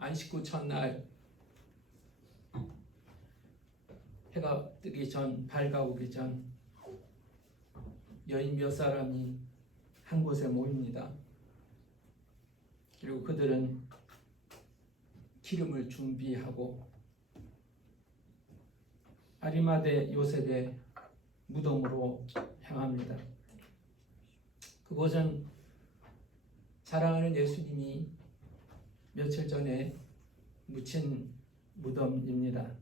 안식구 첫날 해가 뜨기 전, 밝아오기 전 여인 몇 사람이 한 곳에 모입니다. 그리고 그들은 기름을 준비하고 아리마대 요셉의 무덤으로 향합니다. 그곳은 사랑하는 예수님이 며칠 전에 묻힌 무덤입니다.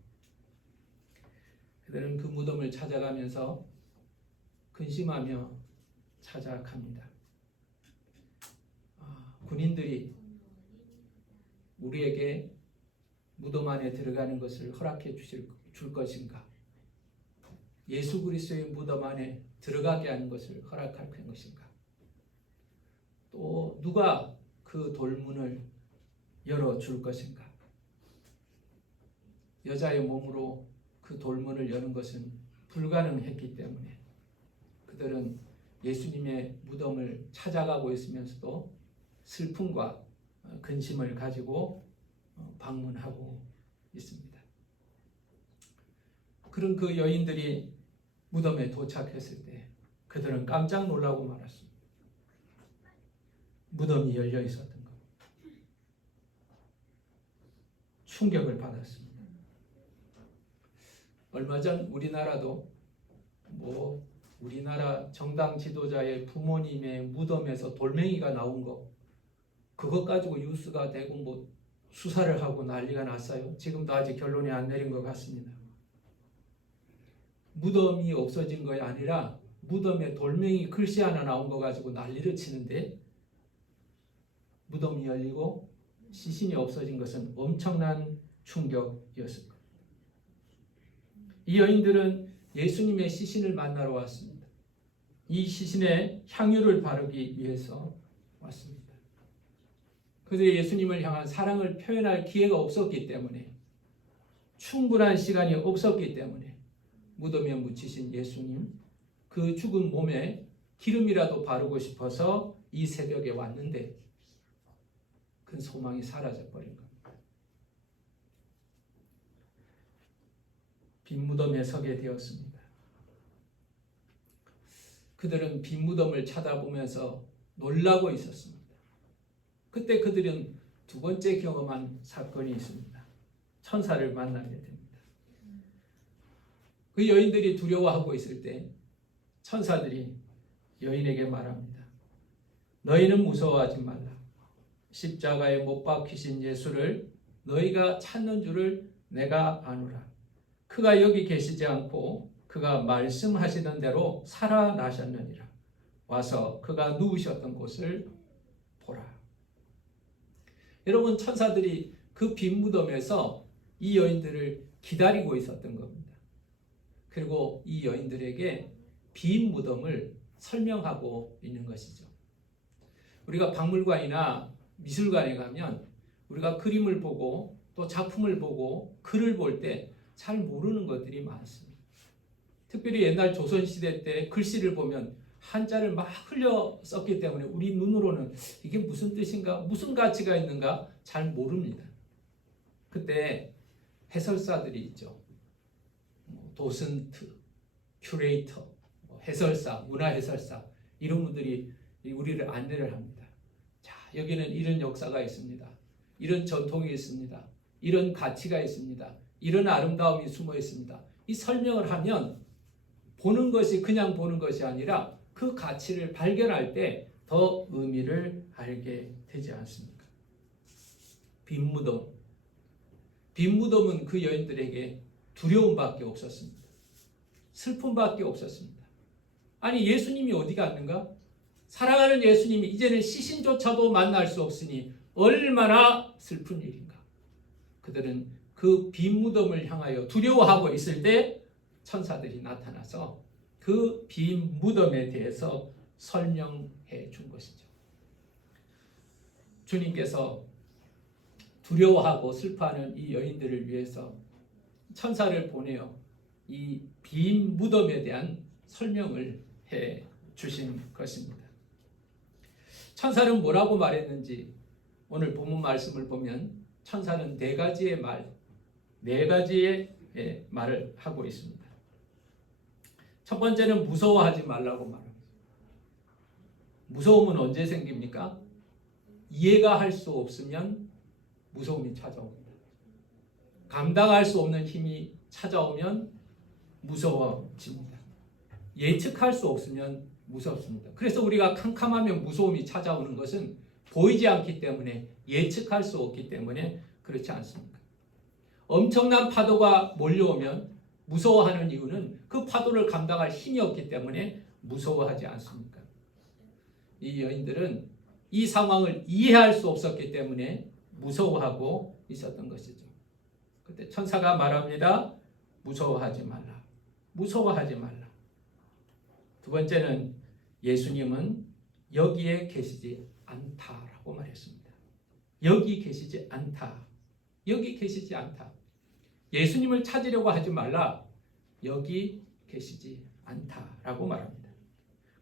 그들은 그 무덤을 찾아가면서 근심하며 찾아갑니다. 군인들이 우리에게 무덤 안에 들어가는 것을 허락해 줄 것인가? 예수 그리스도의 무덤 안에 들어가게 하는 것을 허락할 것인가? 또 누가 그 돌문을 열어줄 것인가? 여자의 몸으로 그 돌문을 여는 것은 불가능했기 때문에 그들은 예수님의 무덤을 찾아가고 있으면서도 슬픔과 근심을 가지고 방문하고 있습니다. 그런 그 여인들이 무덤에 도착했을 때 그들은 깜짝 놀라고 말았습니다. 무덤이 열려 있었던 것. 충격을 받았습니다. 얼마 전 우리나라도 우리나라 정당 지도자의 부모님의 무덤에서 돌멩이가 나온 거 그것 가지고 뉴스가 되고 수사를 하고 난리가 났어요. 지금도 아직 결론이 안 내린 것 같습니다. 무덤이 없어진 것이 아니라 무덤에 돌멩이 글씨 하나 나온 거 가지고 난리를 치는데 무덤이 열리고 시신이 없어진 것은 엄청난 충격이었습니다. 이 여인들은 예수님의 시신을 만나러 왔습니다. 이 시신에 향유를 바르기 위해서 왔습니다. 그들이 예수님을 향한 사랑을 표현할 기회가 없었기 때문에 충분한 시간이 없었기 때문에 무덤에 묻히신 예수님 그 죽은 몸에 기름이라도 바르고 싶어서 이 새벽에 왔는데 그 소망이 사라져버린 겁니다. 빈 무덤에 서게 되었습니다. 그들은 빈 무덤을 쳐다보면서 놀라고 있었습니다. 그때 그들은 두 번째 경험한 사건이 있습니다. 천사를 만나게 됩니다. 그 여인들이 두려워하고 있을 때 천사들이 여인에게 말합니다. 너희는 무서워하지 말라. 십자가에 못 박히신 예수를 너희가 찾는 줄을 내가 아노라. 그가 여기 계시지 않고 그가 말씀하시던 대로 살아나셨느니라. 와서 그가 누우셨던 곳을 보라. 여러분, 천사들이 그 빈 무덤에서 이 여인들을 기다리고 있었던 겁니다. 그리고 이 여인들에게 빈 무덤을 설명하고 있는 것이죠. 우리가 박물관이나 미술관에 가면 우리가 그림을 보고 또 작품을 보고 글을 볼 때 잘 모르는 것들이 많습니다. 특별히 옛날 조선시대 때 글씨를 보면 한자를 막 흘려 썼기 때문에 우리 눈으로는 이게 무슨 뜻인가, 무슨 가치가 있는가 잘 모릅니다. 그때 해설사들이 있죠. 도슨트, 큐레이터, 해설사, 문화해설사 이런 분들이 우리를 안내를 합니다. 자, 여기는 이런 역사가 있습니다. 이런 전통이 있습니다. 이런 가치가 있습니다. 이런 아름다움이 숨어 있습니다. 이 설명을 하면 보는 것이 그냥 보는 것이 아니라 그 가치를 발견할 때 더 의미를 알게 되지 않습니까? 빈 무덤. 빈 무덤은 그 여인들에게 두려움밖에 없었습니다. 슬픔밖에 없었습니다. 아니, 예수님이 어디 갔는가? 사랑하는 예수님이 이제는 시신조차도 만날 수 없으니 얼마나 슬픈 일인가? 그들은 그 빈 무덤을 향하여 두려워하고 있을 때 천사들이 나타나서 그 빈 무덤에 대해서 설명해 준 것이죠. 주님께서 두려워하고 슬퍼하는 이 여인들을 위해서 천사를 보내어 이 빈 무덤에 대한 설명을 해 주신 것입니다. 천사는 뭐라고 말했는지 오늘 본문 말씀을 보면 천사는 네 가지의 말을 하고 있습니다. 첫 번째는 무서워하지 말라고 말합니다. 무서움은 언제 생깁니까? 이해가 할 수 없으면 무서움이 찾아옵니다. 감당할 수 없는 힘이 찾아오면 무서워집니다. 예측할 수 없으면 무섭습니다. 그래서 우리가 캄캄하면 무서움이 찾아오는 것은 보이지 않기 때문에, 예측할 수 없기 때문에 그렇지 않습니까? 엄청난 파도가 몰려오면 무서워하는 이유는 그 파도를 감당할 힘이 없기 때문에 무서워하지 않습니까? 이 여인들은 이 상황을 이해할 수 없었기 때문에 무서워하고 있었던 것이죠. 그때 천사가 말합니다. 무서워하지 말라. 무서워하지 말라. 두 번째는 예수님은 여기에 계시지 않다라고 말했습니다. 여기 계시지 않다. 여기 계시지 않다. 예수님을 찾으려고 하지 말라. 여기 계시지 않다라고 말합니다.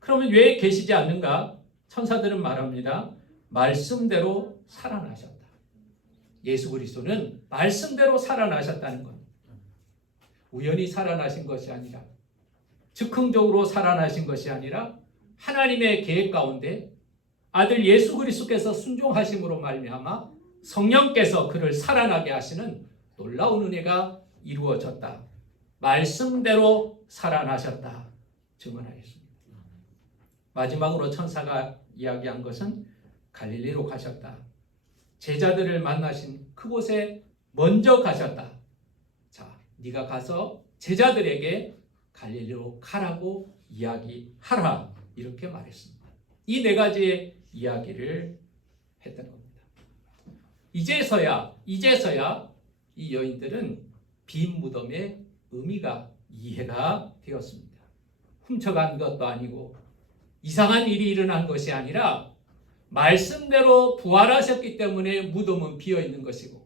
그러면 왜 계시지 않는가? 천사들은 말합니다. 말씀대로 살아나셨다. 예수 그리스도는 말씀대로 살아나셨다는 겁니다. 우연히 살아나신 것이 아니라, 즉흥적으로 살아나신 것이 아니라 하나님의 계획 가운데 아들 예수 그리스도께서 순종하심으로 말미암아 성령께서 그를 살아나게 하시는 놀라운 은혜가 이루어졌다. 말씀대로 살아나셨다. 증언하겠습니다. 마지막으로 천사가 이야기한 것은 갈릴리로 가셨다. 제자들을 만나신 그곳에 먼저 가셨다. 자, 네가 가서 제자들에게 갈릴리로 가라고 이야기하라. 이렇게 말했습니다. 이 네 가지의 이야기를 했던 겁니다. 이제서야 이 여인들은 빈 무덤의 의미가 이해가 되었습니다. 훔쳐간 것도 아니고 이상한 일이 일어난 것이 아니라 말씀대로 부활하셨기 때문에 무덤은 비어있는 것이고,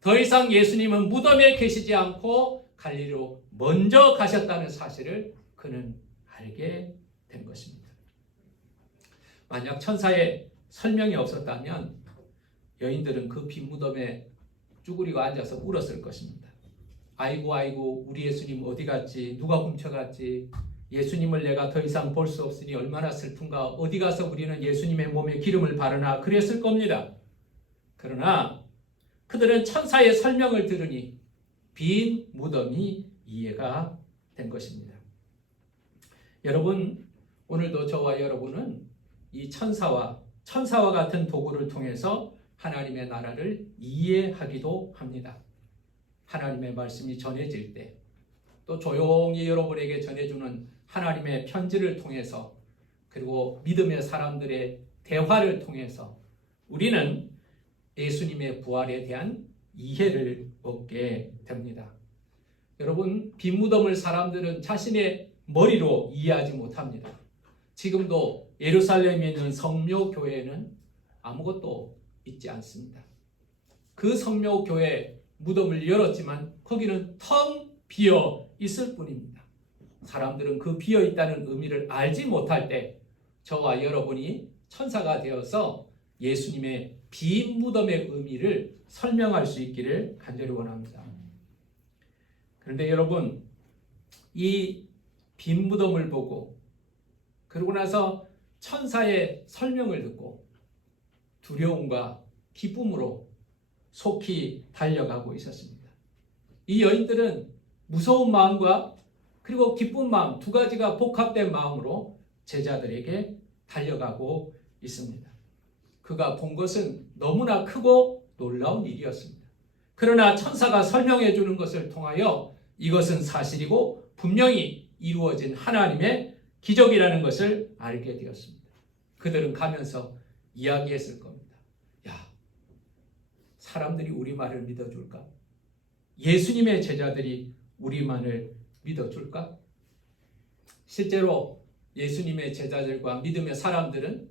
더 이상 예수님은 무덤에 계시지 않고 갈릴리로 먼저 가셨다는 사실을 그는 알게 된 것입니다. 만약 천사의 설명이 없었다면 여인들은 그 빈 무덤에 쭈그리고 앉아서 울었을 것입니다. 아이고 아이고, 우리 예수님 어디 갔지? 누가 훔쳐갔지? 예수님을 내가 더 이상 볼 수 없으니 얼마나 슬픈가? 어디 가서 우리는 예수님의 몸에 기름을 바르나? 그랬을 겁니다. 그러나 그들은 천사의 설명을 들으니 빈 무덤이 이해가 된 것입니다. 여러분, 오늘도 저와 여러분은 이 천사와 같은 도구를 통해서 하나님의 나라를 이해하기도 합니다. 하나님의 말씀이 전해질 때, 또 조용히 여러분에게 전해주는 하나님의 편지를 통해서, 그리고 믿음의 사람들의 대화를 통해서 우리는 예수님의 부활에 대한 이해를 얻게 됩니다. 여러분, 빈 무덤을 사람들은 자신의 머리로 이해하지 못합니다. 지금도 예루살렘에 있는 성묘교회는 아무것도 있지 않습니다. 그 성묘교회 무덤을 열었지만 거기는 텅 비어 있을 뿐입니다. 사람들은 그 비어 있다는 의미를 알지 못할 때 저와 여러분이 천사가 되어서 예수님의 빈 무덤의 의미를 설명할 수 있기를 간절히 원합니다. 그런데 여러분, 이 빈 무덤을 보고 그러고 나서 천사의 설명을 듣고 두려움과 기쁨으로 속히 달려가고 있었습니다. 이 여인들은 무서운 마음과 그리고 기쁜 마음, 두 가지가 복합된 마음으로 제자들에게 달려가고 있습니다. 그가 본 것은 너무나 크고 놀라운 일이었습니다. 그러나 천사가 설명해 주는 것을 통하여 이것은 사실이고 분명히 이루어진 하나님의 기적이라는 것을 알게 되었습니다. 그들은 가면서 이야기했을 겁니다. 야, 사람들이 우리 말을 믿어줄까? 예수님의 제자들이 우리 말을 믿어줄까? 실제로 예수님의 제자들과 믿음의 사람들은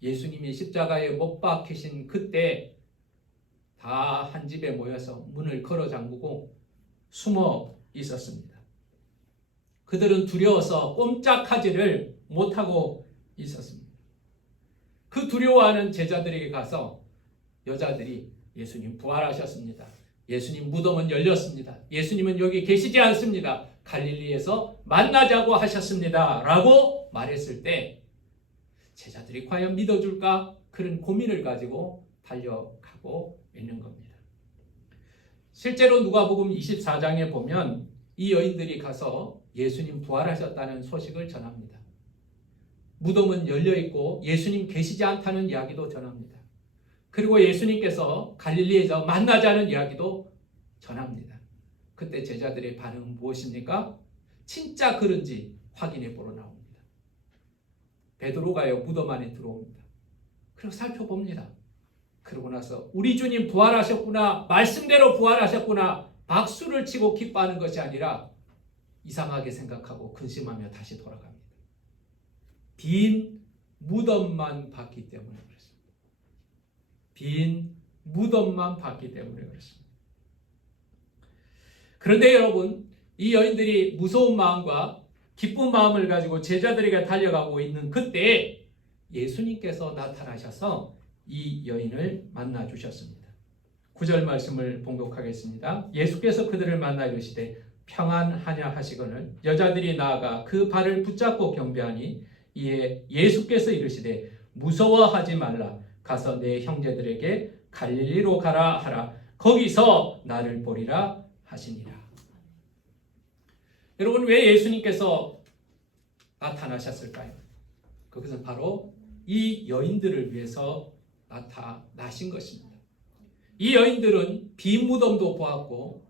예수님이 십자가에 못 박히신 그때 다 한 집에 모여서 문을 걸어 잠그고 숨어 있었습니다. 그들은 두려워서 꼼짝하지를 못하고 있었습니다. 그 두려워하는 제자들에게 가서 여자들이 예수님 부활하셨습니다. 예수님 무덤은 열렸습니다. 예수님은 여기 계시지 않습니다. 갈릴리에서 만나자고 하셨습니다. 라고 말했을 때 제자들이 과연 믿어줄까? 그런 고민을 가지고 달려가고 있는 겁니다. 실제로 누가복음 24장에 보면 이 여인들이 가서 예수님 부활하셨다는 소식을 전합니다. 무덤은 열려있고 예수님 계시지 않다는 이야기도 전합니다. 그리고 예수님께서 갈릴리에서 만나자는 이야기도 전합니다. 그때 제자들의 반응은 무엇입니까? 진짜 그런지 확인해 보러 나옵니다. 베드로가요 무덤 안에 들어옵니다. 그리고 살펴봅니다. 그러고 나서 우리 주님 부활하셨구나, 말씀대로 부활하셨구나, 박수를 치고 기뻐하는 것이 아니라 이상하게 생각하고 근심하며 다시 돌아갑니다. 빈 무덤만 봤기 때문에 그렇습니다. 빈 무덤만 봤기 때문에 그렇습니다. 그런데 여러분, 이 여인들이 무서운 마음과 기쁜 마음을 가지고 제자들에게 달려가고 있는 그때 예수님께서 나타나셔서 이 여인을 만나 주셨습니다. 9절 말씀을 봉독하겠습니다. 예수께서 그들을 만나 이르시되 평안하냐 하시거늘 여자들이 나아가 그 발을 붙잡고 경배하니 이에 예수께서 이르시되 무서워하지 말라. 가서 내 형제들에게 갈릴리로 가라 하라. 거기서 나를 보리라 하시니라. 여러분, 왜 예수님께서 나타나셨을까요? 그것은 바로 이 여인들을 위해서 나타나신 것입니다. 이 여인들은 빈 무덤도 보았고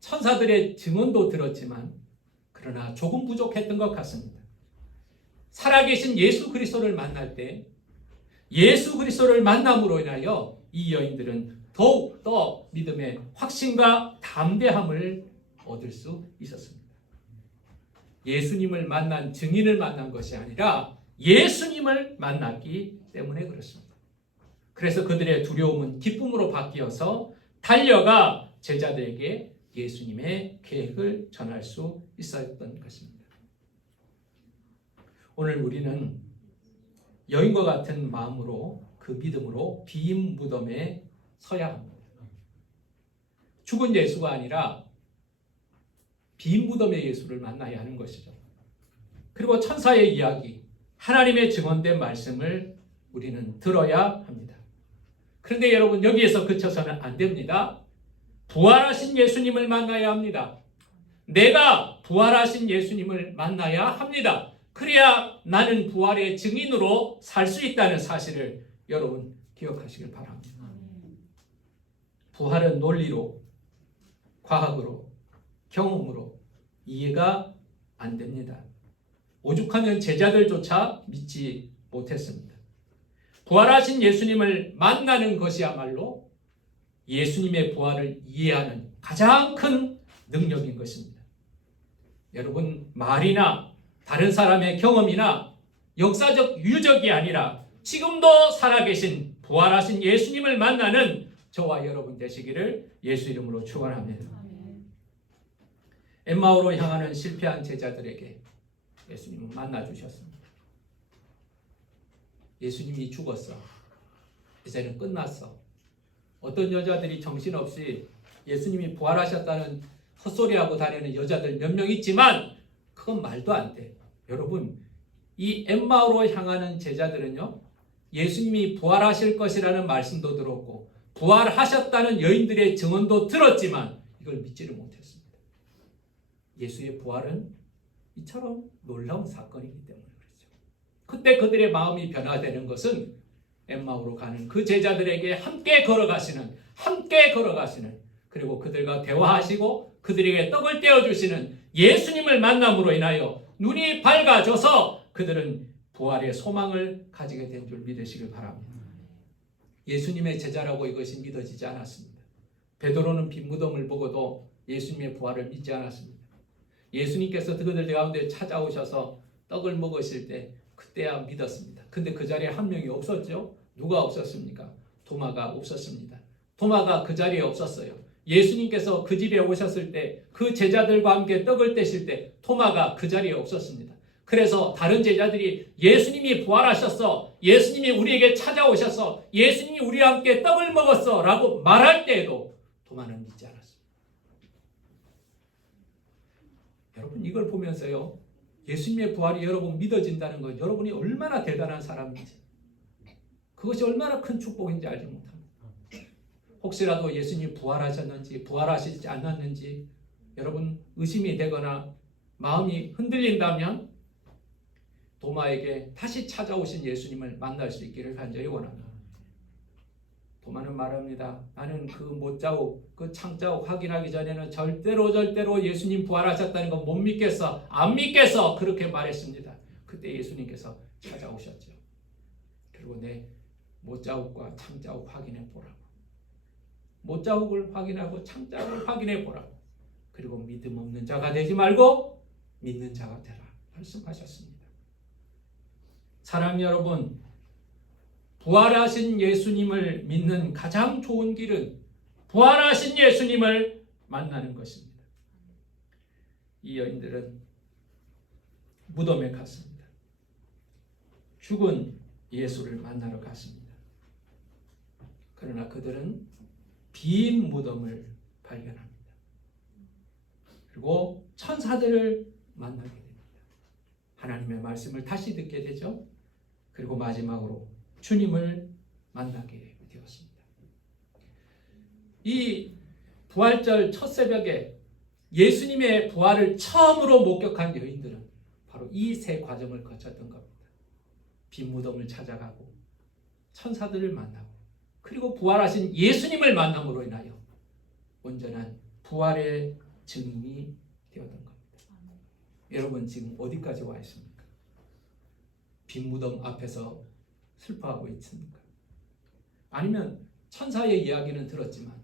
천사들의 증언도 들었지만 그러나 조금 부족했던 것 같습니다. 살아계신 예수 그리스도를 만날 때 예수 그리스도를 만남으로 인하여 이 여인들은 더욱 더 믿음의 확신과 담대함을 얻을 수 있었습니다. 예수님을 만난 증인을 만난 것이 아니라 예수님을 만났기 때문에 그렇습니다. 그래서 그들의 두려움은 기쁨으로 바뀌어서 달려가 제자들에게 예수님의 계획을 전할 수 있었던 것입니다. 오늘 우리는 여인과 같은 마음으로 그 믿음으로 빈 무덤에 서야 합니다. 죽은 예수가 아니라 빈 무덤의 예수를 만나야 하는 것이죠. 그리고 천사의 이야기, 하나님의 증언된 말씀을 우리는 들어야 합니다. 그런데 여러분, 여기에서 그쳐서는 안 됩니다. 부활하신 예수님을 만나야 합니다. 내가 부활하신 예수님을 만나야 합니다. 그래야 나는 부활의 증인으로 살 수 있다는 사실을 여러분 기억하시길 바랍니다. 부활은 논리로, 과학으로, 경험으로 이해가 안 됩니다. 오죽하면 제자들조차 믿지 못했습니다. 부활하신 예수님을 만나는 것이야말로 예수님의 부활을 이해하는 가장 큰 능력인 것입니다. 여러분, 말이나 다른 사람의 경험이나 역사적 유적이 아니라 지금도 살아계신 부활하신 예수님을 만나는 저와 여러분 되시기를 예수 이름으로 축원합니다. 엠마오로 향하는 실패한 제자들에게 예수님은 만나 주셨습니다. 예수님이 죽었어. 이제는 끝났어. 어떤 여자들이 정신없이 예수님이 부활하셨다는 헛소리하고 다니는 여자들 몇 명 있지만 그건 말도 안 돼. 여러분, 이 엠마오로 향하는 제자들은요, 예수님이 부활하실 것이라는 말씀도 들었고 부활하셨다는 여인들의 증언도 들었지만 이걸 믿지를 못했습니다. 예수의 부활은 이처럼 놀라운 사건이기 때문에 그렇죠. 그때 그들의 마음이 변화되는 것은 엠마오로 가는 그 제자들에게 함께 걸어가시는 그리고 그들과 대화하시고 그들에게 떡을 떼어주시는 예수님을 만남으로 인하여 눈이 밝아져서 그들은 부활의 소망을 가지게 된 줄 믿으시길 바랍니다. 예수님의 제자라고 이것이 믿어지지 않았습니다. 베드로는 빈 무덤을 보고도 예수님의 부활을 믿지 않았습니다. 예수님께서 그들 가운데 찾아오셔서 떡을 먹으실 때 그때야 믿었습니다. 근데 그 자리에 한 명이 없었죠? 누가 없었습니까? 도마가 없었습니다. 도마가 그 자리에 없었어요. 예수님께서 그 집에 오셨을 때 그 제자들과 함께 떡을 떼실 때 도마가 그 자리에 없었습니다. 그래서 다른 제자들이 예수님이 부활하셨어, 예수님이 우리에게 찾아오셨어, 예수님이 우리와 함께 떡을 먹었어 라고 말할 때에도 도마는 믿지 않았습니다. 여러분, 이걸 보면서요, 예수님의 부활이 여러분 믿어진다는 것, 여러분이 얼마나 대단한 사람인지, 그것이 얼마나 큰 축복인지 알지 못합니다. 혹시라도 예수님이 부활하셨는지 부활하시지 않았는지 여러분 의심이 되거나 마음이 흔들린다면 도마에게 다시 찾아오신 예수님을 만날 수 있기를 간절히 원합니다. 도마는 말합니다. 나는 그 못자국, 그 창자국 확인하기 전에는 절대로 예수님 부활하셨다는 거 못 믿겠어, 안 믿겠어, 그렇게 말했습니다. 그때 예수님께서 찾아오셨죠. 그리고 내 못자국과 창자국 확인해 보라고, 못자국을 확인하고 창자국을 확인해 보라고, 그리고 믿음 없는 자가 되지 말고 믿는 자가 되라 말씀하셨습니다. 사랑하는 여러분, 부활하신 예수님을 믿는 가장 좋은 길은 부활하신 예수님을 만나는 것입니다. 이 여인들은 무덤에 갔습니다. 죽은 예수를 만나러 갔습니다. 그러나 그들은 빈 무덤을 발견합니다. 그리고 천사들을 만나게 됩니다. 하나님의 말씀을 다시 듣게 되죠. 그리고 마지막으로 주님을 만나게 되었습니다. 이 부활절 첫 새벽에 예수님의 부활을 처음으로 목격한 여인들은 바로 이 세 과정을 거쳤던 겁니다. 빈 무덤을 찾아가고 천사들을 만나고 그리고 부활하신 예수님을 만남으로 인하여 온전한 부활의 증인이 되었던 겁니다. 여러분 지금 어디까지 와 있습니까? 빈 무덤 앞에서 슬퍼하고 있습니까? 아니면 천사의 이야기는 들었지만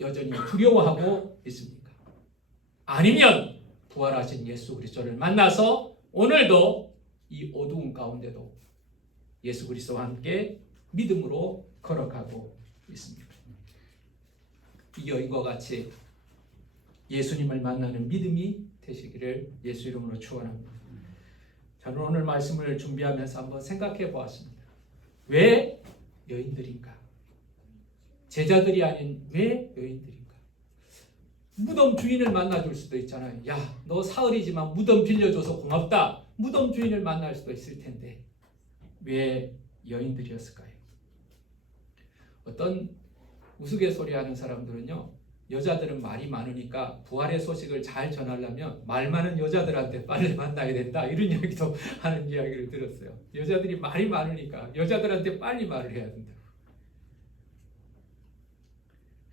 여전히 두려워하고 있습니까? 아니면 부활하신 예수 그리스도를 만나서 오늘도 이 어두운 가운데도 예수 그리스도와 함께 믿음으로 걸어가고 있습니다. 이 여인과 같이 예수님을 만나는 믿음이 되시기를 예수 이름으로 축원합니다. 저는 오늘 말씀을 준비하면서 한번 생각해 보았습니다. 왜 여인들인가? 제자들이 아닌 왜 여인들인가? 무덤 주인을 만나줄 수도 있잖아요. 야, 너 사흘이지만 무덤 빌려줘서 고맙다. 무덤 주인을 만날 수도 있을 텐데 왜 여인들이었을까요? 어떤 우스갯소리하는 사람들은요, 여자들은 말이 많으니까 부활의 소식을 잘 전하려면 말 많은 여자들한테 빨리 만나야 된다, 이런 이야기도 하는 이야기를 들었어요. 여자들이 말이 많으니까 여자들한테 빨리 말을 해야 된다.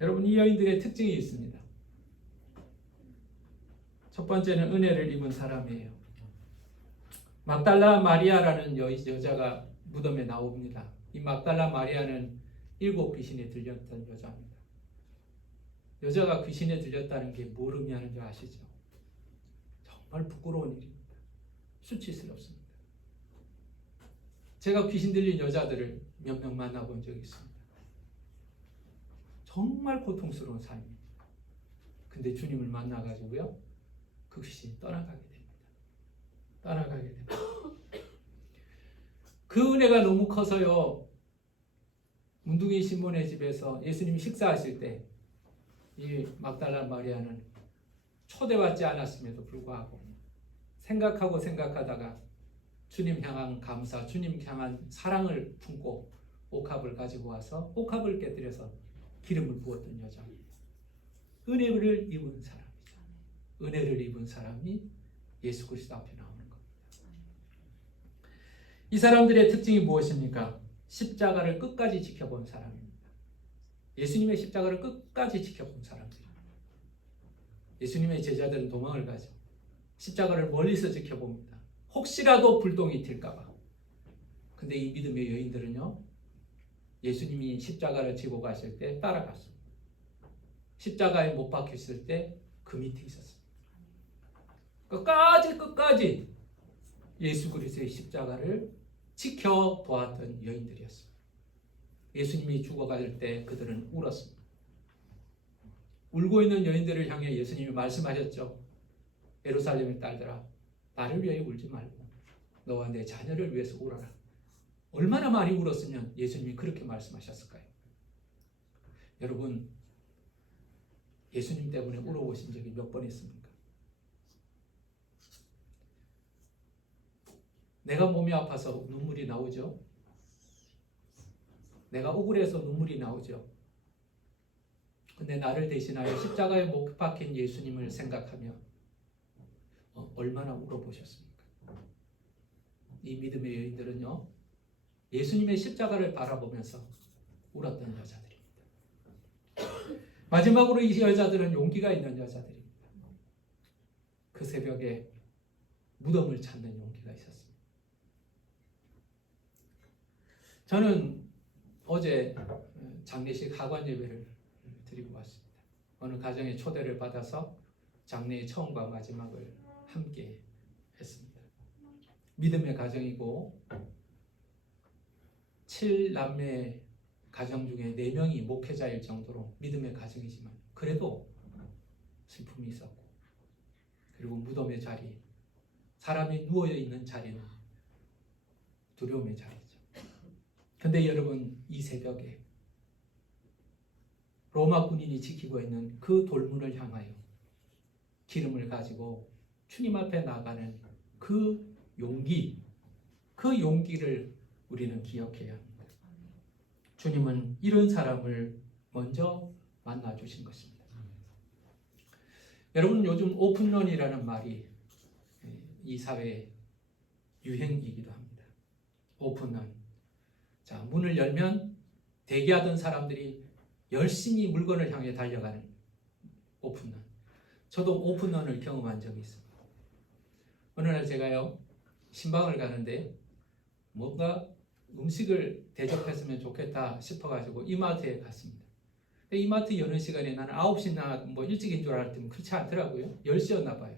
여러분, 이 여인들의 특징이 있습니다. 첫 번째는 은혜를 입은 사람이에요. 막달라 마리아라는 여자가 무덤에 나옵니다. 이 막달라 마리아는 7 귀신에 들렸던 여자입니다. 여자가 귀신에 들렸다는 게 뭘 의미하는 줄 아시죠? 정말 부끄러운 일입니다. 수치스럽습니다. 제가 귀신 들린 여자들을 몇 명 만나본 적이 있습니다. 정말 고통스러운 삶입니다. 근데 주님을 만나가지고요, 그 귀신이 떠나가게 됩니다. 떠나가게 됩니다. 그 은혜가 너무 커서요, 문둥이 시몬의 집에서 예수님이 식사하실 때 이 막달라 마리아는 초대받지 않았음에도 불구하고 생각하다가 주님 향한 감사, 주님 향한 사랑을 품고 옥합을 가지고 와서 옥합을 깨뜨려서 기름을 부었던 여자입니다. 은혜를 입은 사람이죠. 은혜를 입은 사람이 예수 그리스도 앞에 나오는 겁니다. 이 사람들의 특징이 무엇입니까? 십자가를 끝까지 지켜본 사람입니다. 예수님의 십자가를 끝까지 지켜본 사람들입니다. 예수님의 제자들은 도망을 가죠. 십자가를 멀리서 지켜봅니다. 혹시라도 불똥이 튈까봐. 근데 이 믿음의 여인들은요, 예수님이 십자가를 지고 가실 때 따라갔습니다. 십자가에 못 박혔을 때 그 밑에 있었습니다. 끝까지 예수 그리스도의 십자가를 지켜보았던 여인들이었습니다. 예수님이 죽어갈 때 그들은 울었습니다. 울고 있는 여인들을 향해 예수님이 말씀하셨죠. 예루살렘의 딸들아, 나를 위하여 울지 말고 너와 내 자녀를 위해서 울어라. 얼마나 많이 울었으면 예수님이 그렇게 말씀하셨을까요? 여러분, 예수님 때문에 울어보신 적이 몇 번 있습니까? 내가 몸이 아파서 눈물이 나오죠. 내가 억울해서 눈물이 나오죠. 근데 나를 대신하여 십자가에 못 박힌 예수님을 생각하며 얼마나 울어보셨습니까? 이 믿음의 여인들은요, 예수님의 십자가를 바라보면서 울었던 여자들입니다. 마지막으로 이 여자들은 용기가 있는 여자들입니다. 그 새벽에 무덤을 찾는 용기가 있었습니다. 저는 어제 장례식 하관 예배를 드리고 왔습니다. 어느 가정의 초대를 받아서 장례의 처음과 마지막을 함께 했습니다. 믿음의 가정이고 7남매 가정 중에 4명이 목회자일 정도로 믿음의 가정이지만 그래도 슬픔이 있었고, 그리고 무덤의 자리, 사람이 누워있는 자리는 두려움의 자리죠. 근데 여러분, 이 새벽에 로마 군인이 지키고 있는 그 돌문을 향하여 기름을 가지고 주님 앞에 나가는 그 용기, 그 용기를 우리는 기억해야 합니다. 주님은 이런 사람을 먼저 만나주신 것입니다. 여러분, 요즘 오픈런이라는 말이 이 사회의 유행이기도 합니다. 오픈런. 자, 문을 열면 대기하던 사람들이 열심히 물건을 향해 달려가는 오픈런. 저도 오픈런을 경험한 적이 있습니다. 어느 날 제가요, 신방을 가는데 뭔가 음식을 대접했으면 좋겠다 싶어가지고 이마트에 갔습니다. 근데 이마트 여는 시간에 나는 9시나 뭐 일찍인 줄 알았더니 그렇지 않더라고요. 10시였나 봐요.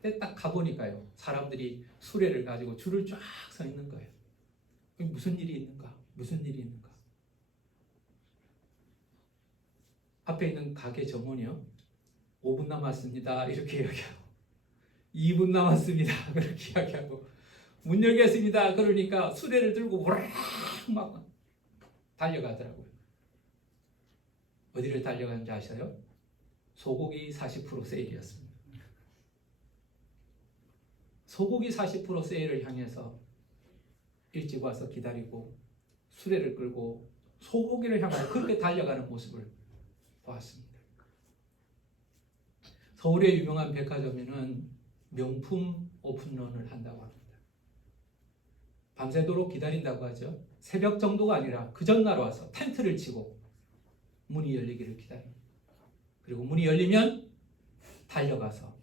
근데 딱 가보니까요, 사람들이 수레를 가지고 줄을 쫙 서 있는 거예요. 무슨 일이 있는가? 무슨 일이 있는가? 앞에 있는 가게 점원이요, 5분 남았습니다 이렇게 이야기하고, 2분 남았습니다 그렇게 이야기하고, 문 열겠습니다 그러니까 수레를 들고 우락 막 달려가더라고요. 어디를 달려가는지 아셔요? 소고기 40% 세일이었습니다. 소고기 40% 세일을 향해서 일찍 와서 기다리고 수레를 끌고 소고기를 향하여 그렇게 달려가는 모습을 보았습니다. 서울의 유명한 백화점에는 명품 오픈런을 한다고 합니다. 밤새도록 기다린다고 하죠. 새벽 정도가 아니라 그 전날 와서 텐트를 치고 문이 열리기를 기다립니다. 그리고 문이 열리면 달려가서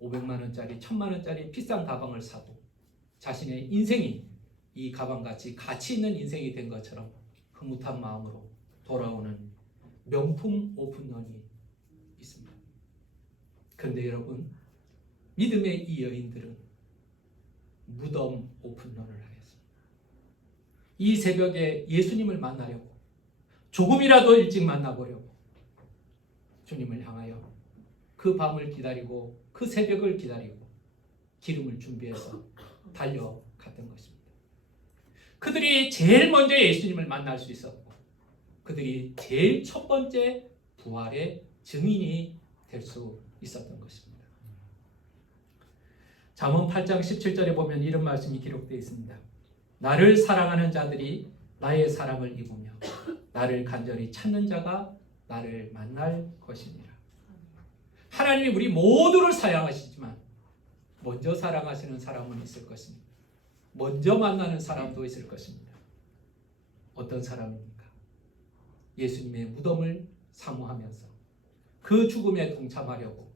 500만 원짜리, 1000만 원짜리 비싼 가방을 사고 자신의 인생이 이 가방같이 가치 있는 인생이 된 것처럼 흐뭇한 마음으로 돌아오는 명품 오픈런이 있습니다. 그런데 여러분, 믿음의 이 여인들은 무덤 오픈런을 하였습니다. 이 새벽에 예수님을 만나려고, 조금이라도 일찍 만나보려고 주님을 향하여 그 밤을 기다리고 그 새벽을 기다리고 기름을 준비해서 달려갔던 것입니다. 그들이 제일 먼저 예수님을 만날 수 있었고, 그들이 제일 첫 번째 부활의 증인이 될 수 있었던 것입니다. 잠언 8장 17절에 보면 이런 말씀이 기록되어 있습니다. 나를 사랑하는 자들이 나의 사랑을 입으며 나를 간절히 찾는 자가 나를 만날 것이니라. 하나님이 우리 모두를 사랑하시지만 먼저 사랑하시는 사람은 있을 것입니다. 먼저 만나는 사람도 있을 것입니다. 어떤 사람입니까? 예수님의 무덤을 사모하면서 그 죽음에 동참하려고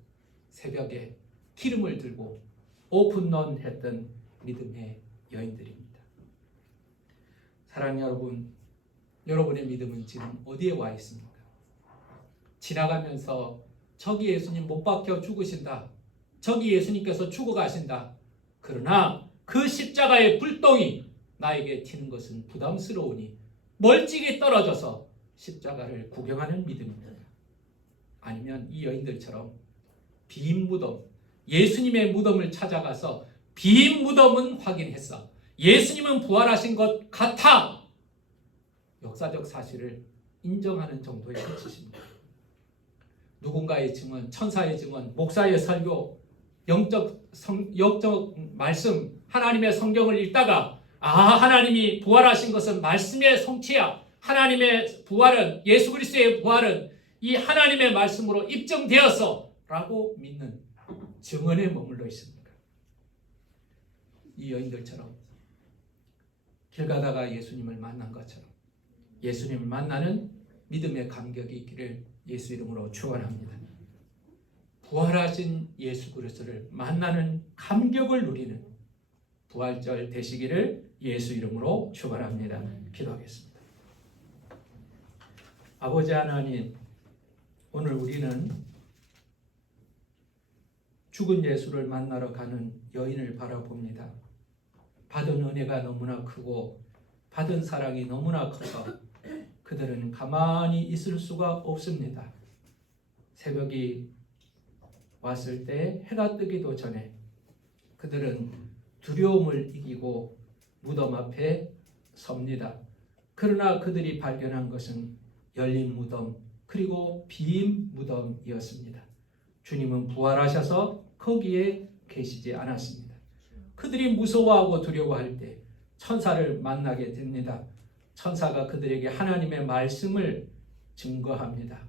새벽에 기름을 들고 오픈런 했던 믿음의 여인들입니다. 사랑하는 여러분, 여러분의 믿음은 지금 어디에 와 있습니까? 지나가면서 저기 예수님 못 박혀 죽으신다, 저기 예수님께서 죽어가신다, 그러나 그 십자가의 불똥이 나에게 튀는 것은 부담스러우니 멀찍이 떨어져서 십자가를 구경하는 믿음입니다. 아니면 이 여인들처럼 빈 무덤, 예수님의 무덤을 찾아가서 빈 무덤은 확인했어. 예수님은 부활하신 것 같아. 역사적 사실을 인정하는 정도에 그치십니다. 누군가의 증언, 천사의 증언, 목사의 설교, 영적 말씀, 하나님의 성경을 읽다가 하나님이 부활하신 것은 말씀의 성취야. 하나님의 부활은, 예수 그리스도의 부활은 이 하나님의 말씀으로 입증되었어 라고 믿는 증언에 머물러 있습니다. 이 여인들처럼 길 가다가 예수님을 만난 것처럼 예수님을 만나는 믿음의 감격이 있기를 예수 이름으로 축원합니다. 부활하신 예수 그리스도를 만나는 감격을 누리는 부활절 되시기를 예수 이름으로 축원합니다. 기도하겠습니다. 아버지 하나님, 오늘 우리는 죽은 예수를 만나러 가는 여인을 바라봅니다. 받은 은혜가 너무나 크고 받은 사랑이 너무나 커서 그들은 가만히 있을 수가 없습니다. 새벽이 왔을 때 해가 뜨기도 전에 그들은 두려움을 이기고 무덤 앞에 섭니다. 그러나 그들이 발견한 것은 열린 무덤 그리고 빈 무덤이었습니다. 주님은 부활하셔서 거기에 계시지 않았습니다. 그들이 무서워하고 두려워할 때 천사를 만나게 됩니다. 천사가 그들에게 하나님의 말씀을 증거합니다.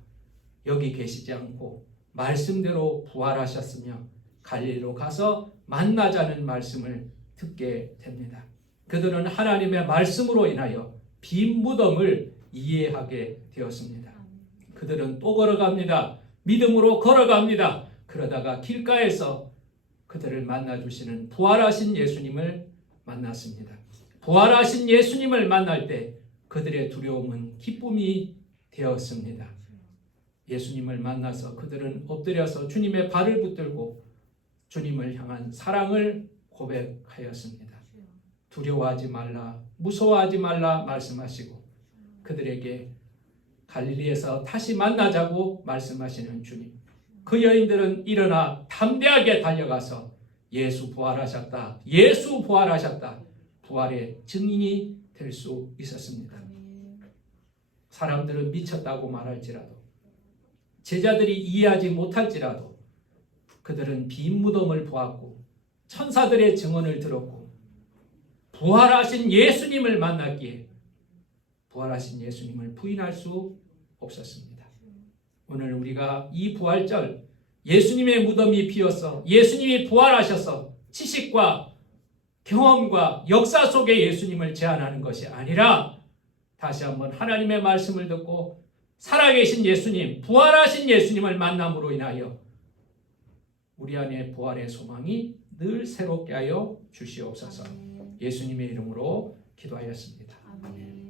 여기 계시지 않고 말씀대로 부활하셨으며 갈릴리로 가서 만나자는 말씀을 듣게 됩니다. 그들은 하나님의 말씀으로 인하여 빈 무덤을 이해하게 되었습니다. 그들은 또 걸어갑니다. 믿음으로 걸어갑니다. 그러다가 길가에서 그들을 만나주시는 부활하신 예수님을 만났습니다. 부활하신 예수님을 만날 때 그들의 두려움은 기쁨이 되었습니다. 예수님을 만나서 그들은 엎드려서 주님의 발을 붙들고 주님을 향한 사랑을 고백하였습니다. 두려워하지 말라, 무서워하지 말라 말씀하시고 그들에게 갈릴리에서 다시 만나자고 말씀하시는 주님. 그 여인들은 일어나 담대하게 달려가서 예수 부활하셨다, 예수 부활하셨다, 부활의 증인이 될 수 있었습니다. 사람들은 미쳤다고 말할지라도 제자들이 이해하지 못할지라도 그들은 빈 무덤을 보았고 천사들의 증언을 들었고 부활하신 예수님을 만났기에 부활하신 예수님을 부인할 수 없었습니다. 오늘 우리가 이 부활절 예수님의 무덤이 비어서 예수님이 부활하셔서 지식과 경험과 역사 속에 예수님을 제안하는 것이 아니라 다시 한번 하나님의 말씀을 듣고 살아계신 예수님, 부활하신 예수님을 만남으로 인하여 우리 안에 부활의 소망이 늘 새롭게 하여 주시옵소서. 예수님의 이름으로 기도하였습니다. 아멘.